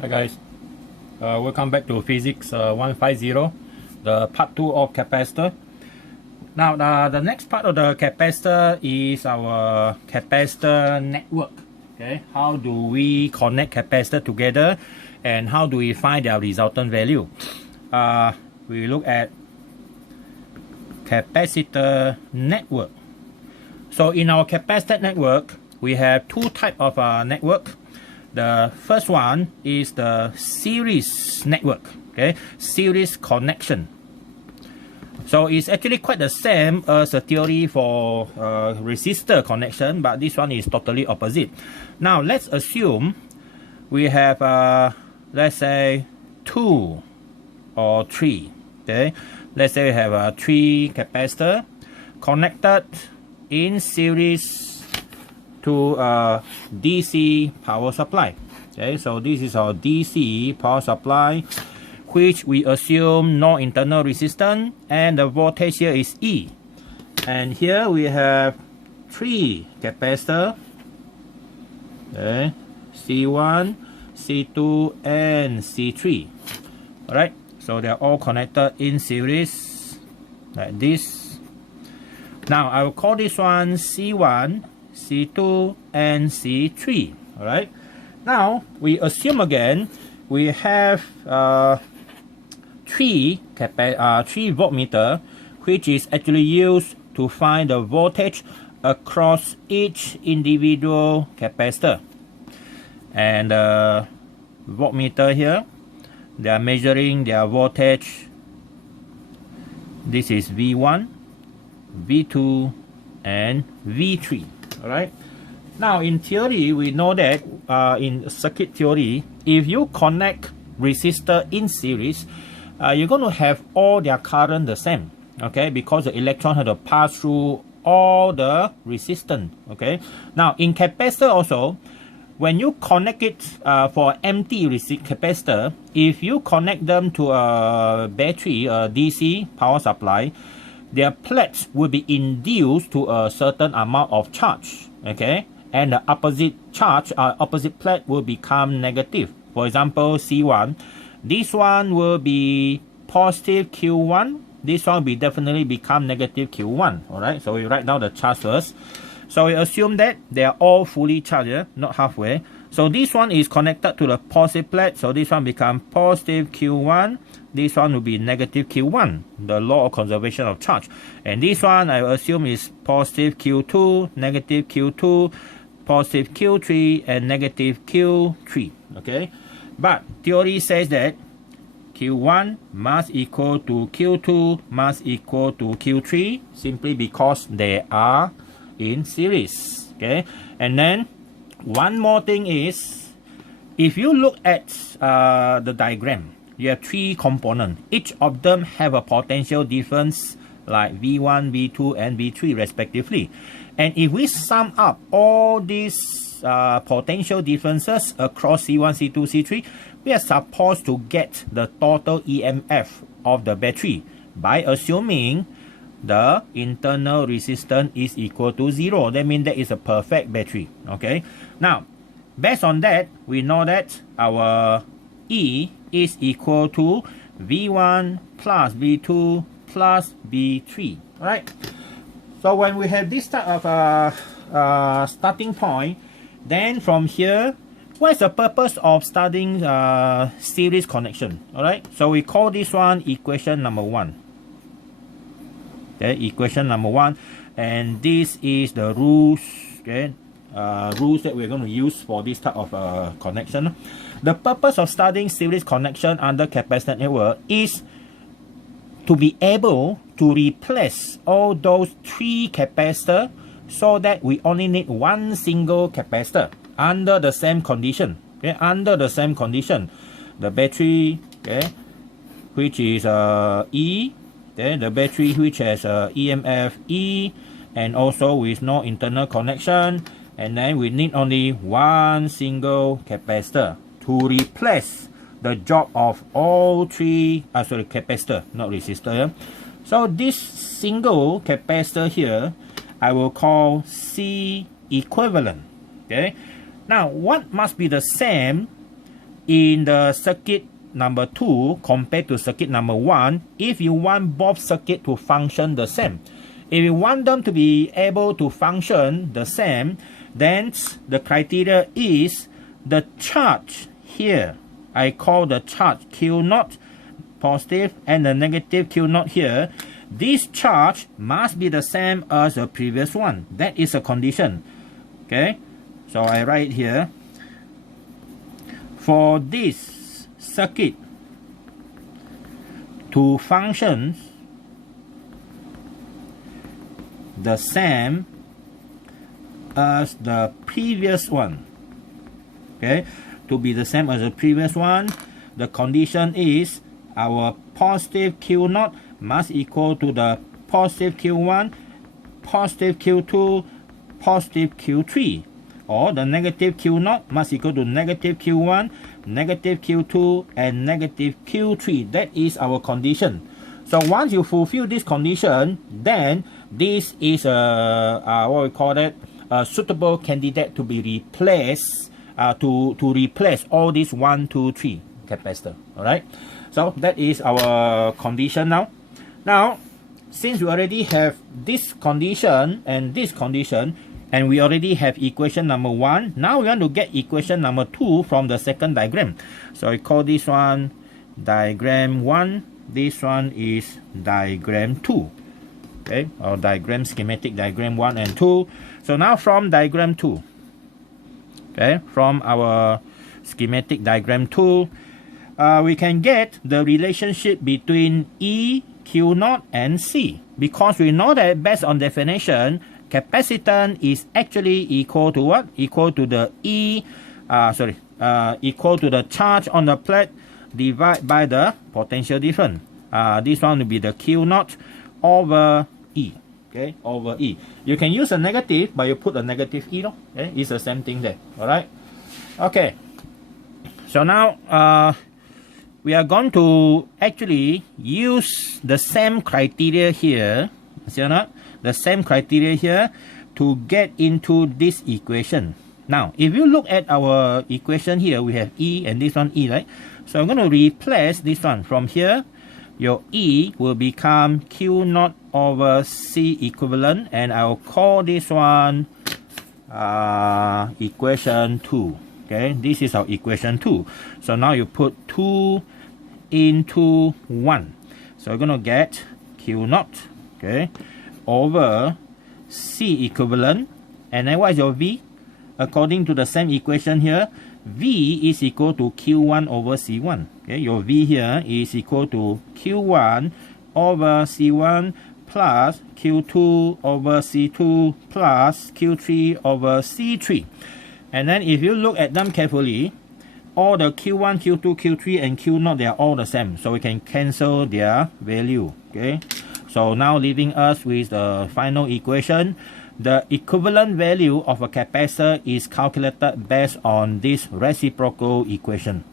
Hi guys, welcome back to Physics 150, the part 2 of capacitor. Now the next part of the capacitor is our capacitor network. Okay, how do we connect capacitor together and how do we find their resultant value? We look at capacitor network. So in our capacitor network, we have two types of network. The first one is the series network, okay, series connection. So it's actually quite the same as the theory for resistor connection, but this one is totally opposite. Now let's assume we have let's say 2 or 3, okay. Let's say we have 3 capacitor connected in series to a DC power supply. Okay, so this is our DC power supply, which we assume no internal resistance, and the voltage here is E. And here we have 3 capacitor, okay, C1, C2, and C3. Alright, so they are all connected in series like this. Now I will call this one C1, C2, and C3. Alright, now we assume again we have 3 voltmeter, which is actually used to find the voltage across each individual capacitor. And voltmeter here, they are measuring their voltage. This is V1, V2, and V3. Alright, now in theory we know that in circuit theory, if you connect resistor in series, you're going to have all their current the same, okay, because the electron have to pass through all the resistance. Okay, now in capacitor also, when you connect it for empty capacitor, if you connect them to a battery, a DC power supply, their plates will be induced to a certain amount of charge, okay, and the opposite charge, opposite plate will become negative. For example, C1, this one will be positive Q1, this one will definitely become negative Q1. Alright, so we write down the charge first. So we assume that they are all fully charged, not halfway. So this one is connected to the positive plate, so this one become positive Q1, this one will be negative Q1, the law of conservation of charge. And this one I assume is positive Q2, negative Q2, positive Q3, and negative Q3. Okay, but theory says that Q1 must equal to Q2 must equal to Q3, simply because they are in series. Okay, and then one more thing is, if you look at the diagram, you have 3 components. Each of them have a potential difference like V1, V2, and V3 respectively. And if we sum up all these potential differences across C1, C2, C3, we are supposed to get the total EMF of the battery by assuming the internal resistance is equal to 0. That means that is a perfect battery. Okay, now based on that, we know that our E is equal to V1 plus V2 plus V3. Alright, so when we have this type of starting point, then from here, what is the purpose of studying series connection? Alright, so we call this one equation number 1. Okay, equation number 1, and this is the rules, okay, rules that we're going to use for this type of connection. The purpose of studying series connection under capacitor network is to be able to replace all those 3 capacitors so that we only need one single capacitor under the same condition. Okay, under the same condition, the battery, okay, which is E, okay, the battery which has EMF E, and also with no internal connection, and then we need only one single capacitor to replace the job of all 3 capacitor, not resistor. Yeah? So this single capacitor here, I will call C equivalent. Okay, now what must be the same in the circuit number 2 compared to circuit number 1, if you want both circuits to function the same, if you want them to be able to function the same, then the criteria is the charge here, I call the charge Q0 positive and the negative Q0 here, this charge must be the same as the previous one. That is a condition. Okay, so I write here, for this circuit to function the same as the previous one, okay, to be the same as the previous one, the condition is our positive Q0 must equal to the positive Q1, positive Q2, positive Q3, or the negative Q0 must equal to negative Q1, negative Q2, and negative Q3. That is our condition. So once you fulfill this condition, then this is what we call it, a suitable candidate to be replaced, to replace all these 1, 2, 3 capacitor. All right. So that is our condition now. Now, since we already have this condition and this condition, and we already have equation number 1, now we want to get equation number 2 from the second diagram. So I call this one diagram 1. This one is diagram 2. Okay, or diagram schematic diagram 1 and 2. So now from diagram 2, okay, from our schematic diagram 2, we can get the relationship between E, Q0 and C, because we know that based on definition, capacitance is actually equal to what? Equal to the equal to the charge on the plate divided by the potential difference. This one will be the Q0 over E. Okay, over E. You can use a negative, but you put a negative E. No? Okay, it's the same thing there. All right. Okay. So now we are going to actually use the same criteria here. See or not? The same criteria here to get into this equation. Now, if you look at our equation here, we have E and this one E, right? So I'm going to replace this one from here. Your E will become Q0 over C equivalent, and I'll call this one equation 2. Okay, this is our equation 2. So now you put 2 into 1. So we're going to get Q0, okay, over C equivalent. And then what is your V? According to the same equation here, V is equal to Q1 over C1. Okay, your V here is equal to Q1 over C1 plus Q2 over C2 plus Q3 over C3. And then if you look at them carefully, all the Q1, Q2, Q3, and Q0, they are all the same. So we can cancel their value. Okay, so now leaving us with the final equation. The equivalent value of a capacitor is calculated based on this reciprocal equation.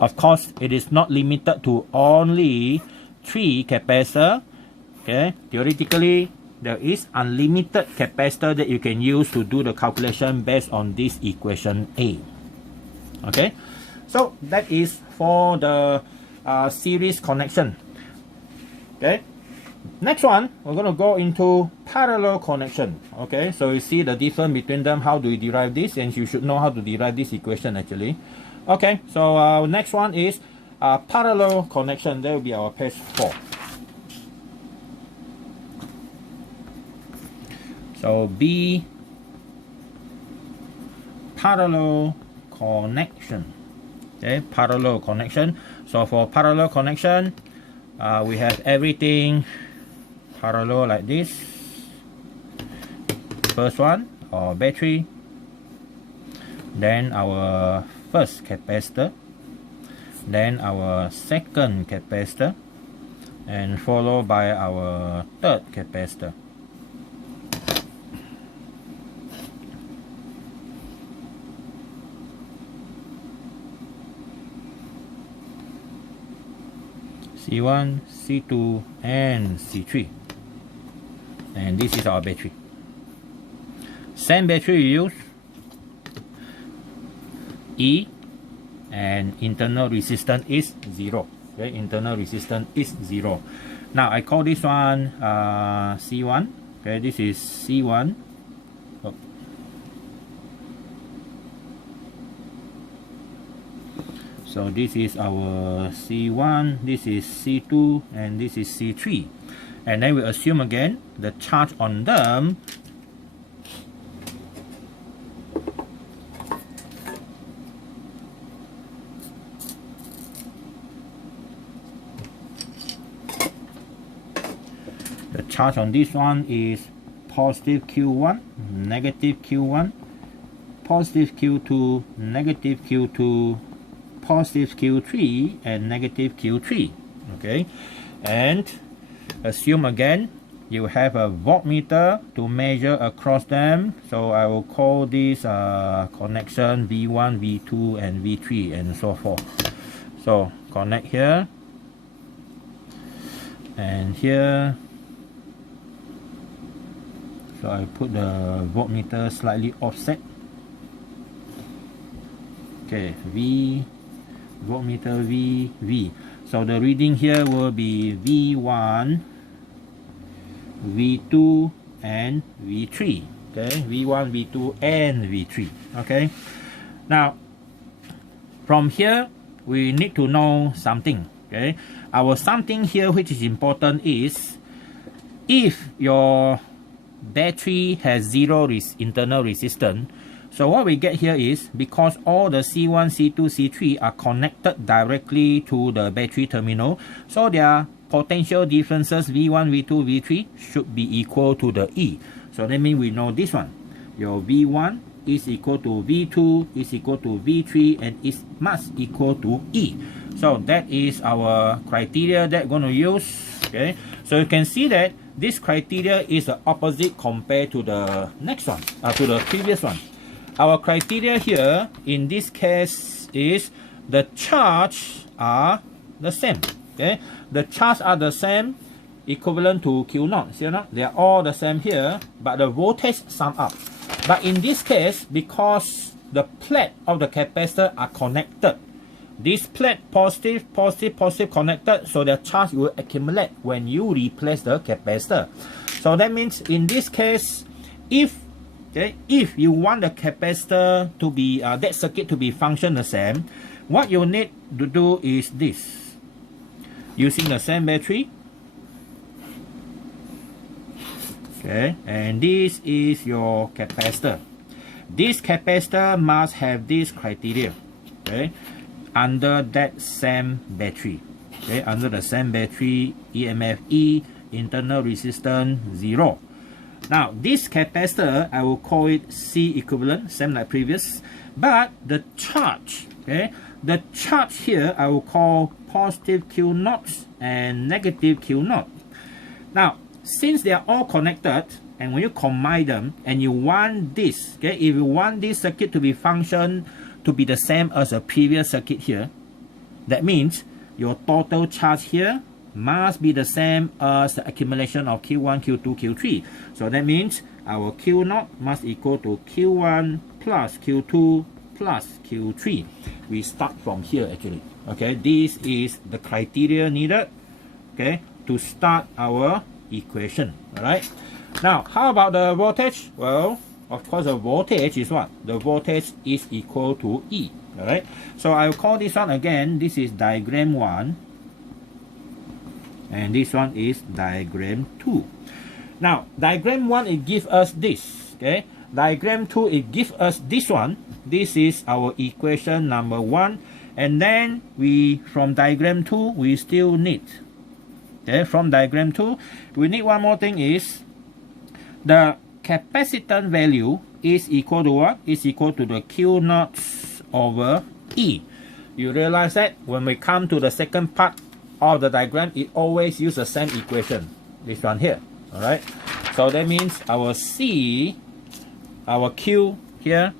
Of course, it is not limited to only 3 capacitors. Okay, theoretically, there is unlimited capacitor that you can use to do the calculation based on this equation A. Okay, so that is for the series connection. Okay. Next one, we're going to go into parallel connection. Okay, so you see the difference between them. How do we derive this? And you should know how to derive this equation actually. Okay, so next one is parallel connection. That will be our page 4. So B, parallel connection. Okay, parallel connection. So for parallel connection, we have everything parallel like this. First one, our battery, then our first capacitor, then our second capacitor, and followed by our third capacitor. C1, C2, and C3. And this is our battery. Same battery we use. E, and internal resistance is 0. Okay, internal resistance is 0. Now I call this one C1. Okay, this is C1. Oh. So this is our C1, this is C2, and this is C3. And then we assume again the charge on them charge on this one is positive Q1, negative Q1, positive Q2, negative Q2, positive Q3, and negative Q3. Okay, and assume again you have a voltmeter to measure across them. So I will call this connection V1, V2, and V3, and so forth. So connect here and here. So I put the voltmeter slightly offset. Okay, V, voltmeter V, V. So the reading here will be V1, V2, and V3. Okay, V1, V2, and V3. Okay. Now, from here, we need to know something. Okay, our something here which is important is if your battery has 0 internal resistance. So what we get here is because all the C1, C2, C3 are connected directly to the battery terminal, so their potential differences V1, V2, V3 should be equal to the E. So that means we know this one. Your V1 is equal to V2 is equal to V3 and it must equal to E. So that is our criteria that we're going to use. Okay, so you can see that this criteria is the opposite compared to the next one, to the previous one. Our criteria here in this case is the charge are the same. Okay, the charge are the same, equivalent to Q0. See or not? They are all the same here, but the voltage sum up. But in this case, because the plate of the capacitor are connected, this plate positive, positive, positive connected, so the charge will accumulate when you replace the capacitor. So that means in this case, if you want the capacitor to be that circuit to be function the same, what you need to do is this. Using the same battery. Okay, and this is your capacitor. This capacitor must have this criteria. Okay, under that same battery. Okay, under the same battery, EMF E, internal resistance 0. Now this capacitor, I will call it C equivalent, same like previous, but the charge, okay, the charge here I will call positive Q0 and negative Q0. Now since they are all connected, and when you combine them and you want this, okay, if you want this circuit to be function to be the same as a previous circuit here, that means your total charge here must be the same as the accumulation of Q1, Q2, Q3. So that means our Q0 must equal to Q1 plus Q2 plus Q3. We start from here actually. Okay, this is the criteria needed, okay, to start our equation. All right. Now, how about the voltage? Well, of course, the voltage is what? The voltage is equal to E. All right. So I'll call this one again. This is diagram 1. And this one is diagram 2. Now, diagram 1, it gives us this. Okay. Diagram 2, it gives us this one. This is our equation number 1. And then from diagram 2, we still need. Okay. From diagram 2, we need one more thing is the capacitance value is equal to what? Is equal to the Q0 over E. You realize that when we come to the second part of the diagram, it always uses the same equation. This one here. Alright. So that means our C, our Q here,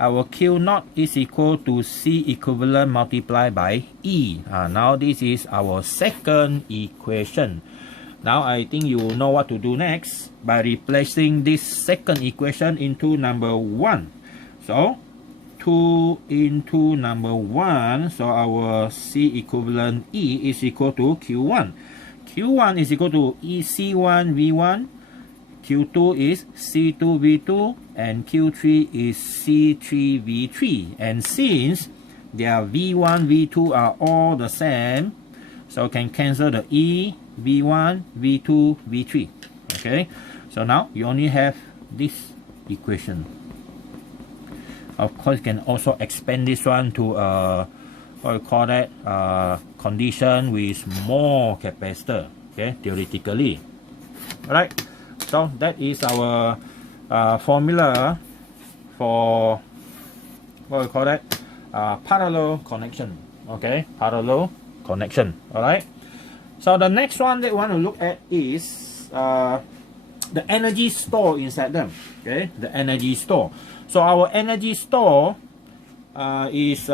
our Q0 is equal to C equivalent multiplied by E. Now this is our second equation. Now I think you will know what to do next by replacing this second equation into number 1. So 2 into number 1, so our C equivalent E is equal to Q1. Q1 is equal to C1 V1, Q2 is C2 V2, and Q3 is C3 V3. And since their V1, V2 are all the same, so can cancel the E, V1, V2, V3. Okay, so now you only have this equation. Of course, you can also expand this one to what we call that, condition with more capacitor. Okay, theoretically. Alright, so that is our formula for what we call that, parallel connection. Okay, parallel connection. Alright, so the next one that we want to look at is the energy store inside them. Okay, the energy store. So our energy store is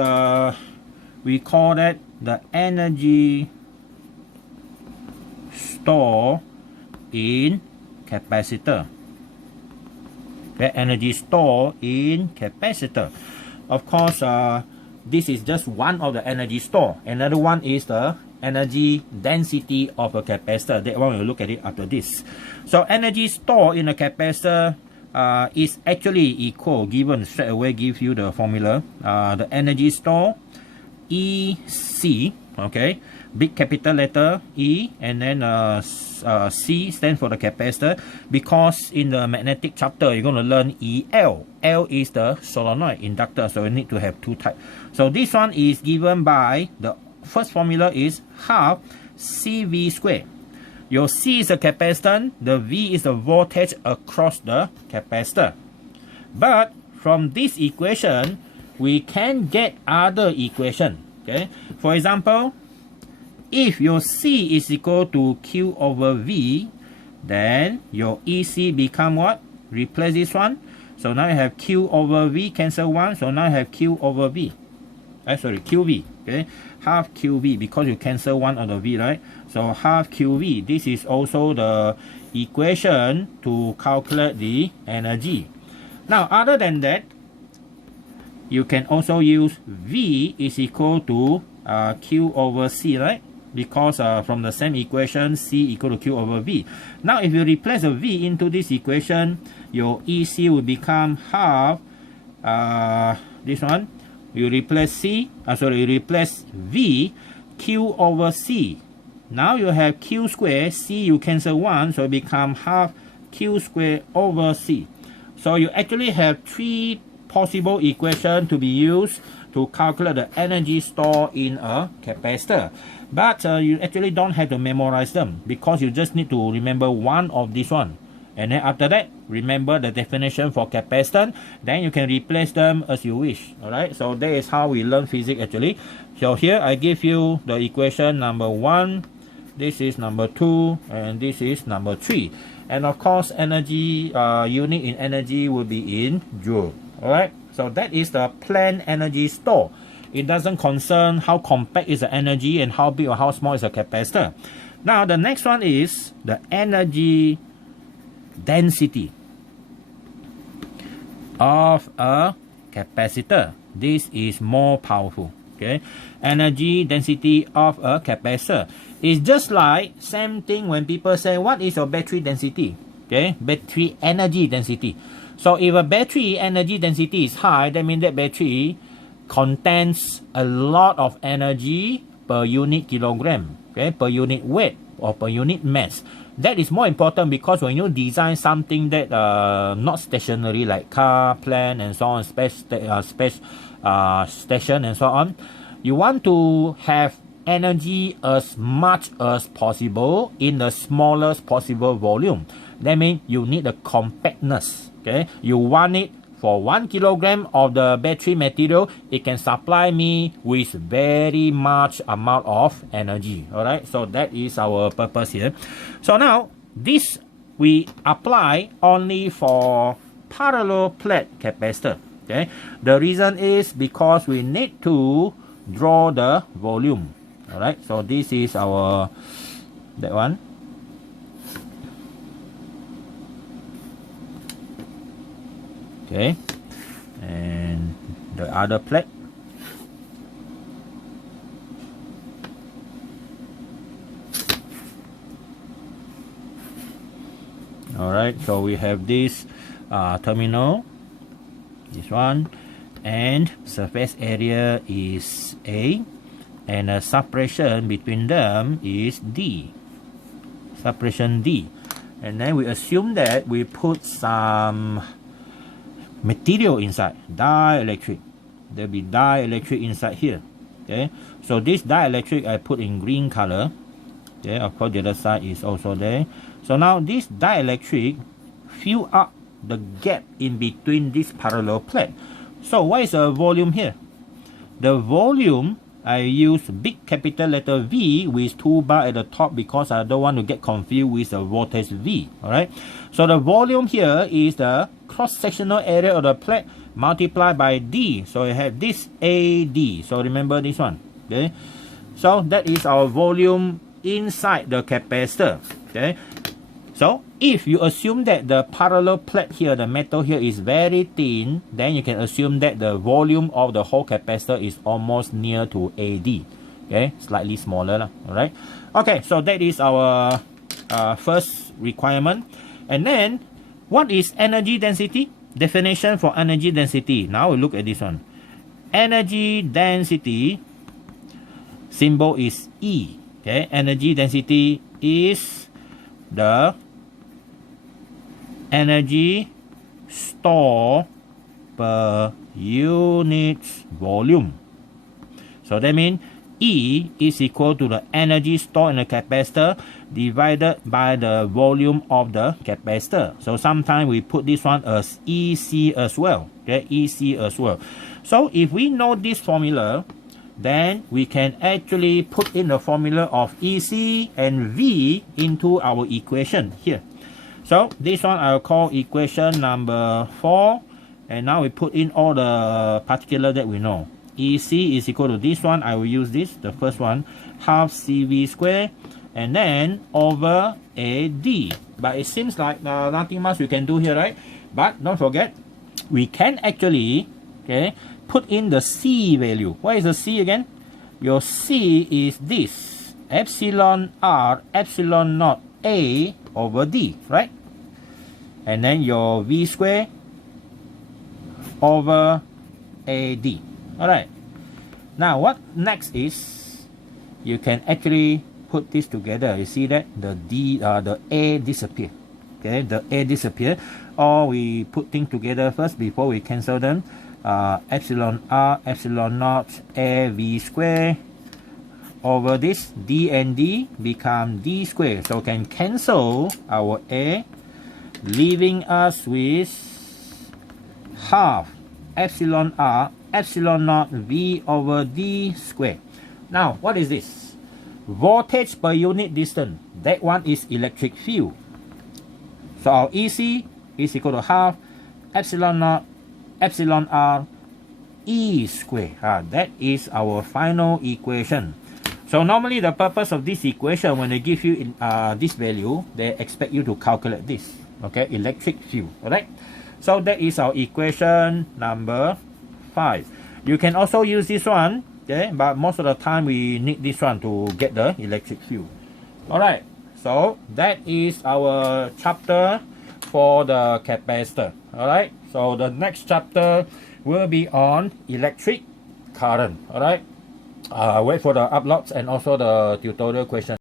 we call that the energy store in capacitor. Okay, energy store in capacitor. Of course, this is just one of the energy store. Another one is the energy density of a capacitor. That one we'll look at it after this. So energy store in a capacitor is actually equal, given straight away, give you the formula. The energy store, EC, okay, big capital letter E, and then C stands for the capacitor, because in the magnetic chapter you're going to learn EL. L is the solenoid inductor, so we need to have two types. So this one is given by, the first formula is half CV squared. Your C is the capacitance, the V is the voltage across the capacitor. But from this equation, we can get other equation. Okay, for example, if your C is equal to Q over V, then your EC become what? Replace this one. So now you have Q over V, cancel one. So now you have Q over V. QV. Okay, half QV, because you cancel one of the V, right? So half QV. This is also the equation to calculate the energy. Now, other than that, you can also use V is equal to Q over C, right? Because from the same equation, C equal to Q over V. Now, if you replace a V into this equation, your EC will become half this one. You replace C, you replace V, Q over C. Now you have Q squared, C you cancel one, so it become half Q squared over C. So you actually have three possible equations to be used to calculate the energy stored in a capacitor. But you actually don't have to memorize them, because you just need to remember one of this one. And then after that, remember the definition for capacitance. Then you can replace them as you wish. Alright, so that is how we learn physics actually. So here I give you the equation number 1. This is number 2. And this is number 3. And of course, energy unit in energy will be in joule. Alright, so that is the planned energy store. It doesn't concern how compact is the energy and how big or how small is the capacitor. Now the next one is the energy density of a capacitor. This is more powerful. Okay, energy density of a capacitor is just like same thing when people say, what is your battery density? Okay, battery energy density. So if a battery energy density is high, that means that battery contains a lot of energy per unit kilogram, okay, per unit weight or per unit mass. That is more important, because when you design something that not stationary, like car, plane, and so on, space station and so on, you want to have energy as much as possible in the smallest possible volume. That means you need the compactness. Okay, you want it for 1 kilogram of the battery material, it can supply me with very much amount of energy. Alright, so that is our purpose here. So now, this we apply only for parallel plate capacitor. Okay, the reason is because we need to draw the volume. Alright, so this is our, that one. Okay, and the other plate. Alright, so we have this terminal, this one, and surface area is A, and a separation between them is D, separation D. And then we assume that we put some material inside, dielectric. There will be dielectric inside here. Okay, so this dielectric I put in green color. Okay, of course the other side is also there. So now this dielectric fill up the gap in between this parallel plate. So what is the volume here? The volume, I use big capital letter V with 2 bar at the top because I don't want to get confused with the voltage V. Alright, so the volume here is the cross-sectional area of the plate multiplied by D. So I have this AD. So remember this one. Okay, so that is our volume inside the capacitor. Okay, so if you assume that the parallel plate here, the metal here is very thin, then you can assume that the volume of the whole capacitor is almost near to AD. Okay, slightly smaller. Alright, okay, so that is our first requirement. And then what is energy density? Definition for energy density. Now we look at this one. Energy density symbol is E. Okay, energy density is the energy stored per unit volume. So that means E is equal to the energy stored in the capacitor divided by the volume of the capacitor. So sometimes we put this one as EC as well. Okay, EC as well. So if we know this formula, then we can actually put in the formula of EC and V into our equation here. So this one I'll call equation number 4, and now we put in all the particulars that we know. EC is equal to this one, I will use this, the first one, half CV square, and then over AD. But it seems like nothing much we can do here, right? But don't forget, we can actually, okay, put in the C value. What is the C again? Your C is this, epsilon R, epsilon naught A over D, right? And then your V square over AD. Alright. Now what next is, you can actually put this together. You see that the A disappear. Okay, the A disappear. Or we put things together first before we cancel them. Epsilon R, epsilon naught A V square over this D and D become D square. So can cancel our A, leaving us with half epsilon R, epsilon naught V over D square. Now what is this? Voltage per unit distance. That one is electric field. So our EC is equal to half epsilon naught epsilon R E square. That is our final equation. So normally the purpose of this equation, when they give you this value, they expect you to calculate this. Okay, electric field. Alright. So that is our equation number 5. You can also use this one, okay, but most of the time we need this one to get the electric field. Alright, so that is our chapter for the capacitor. Alright, so the next chapter will be on electric current. Alright, wait for the uploads and also the tutorial question.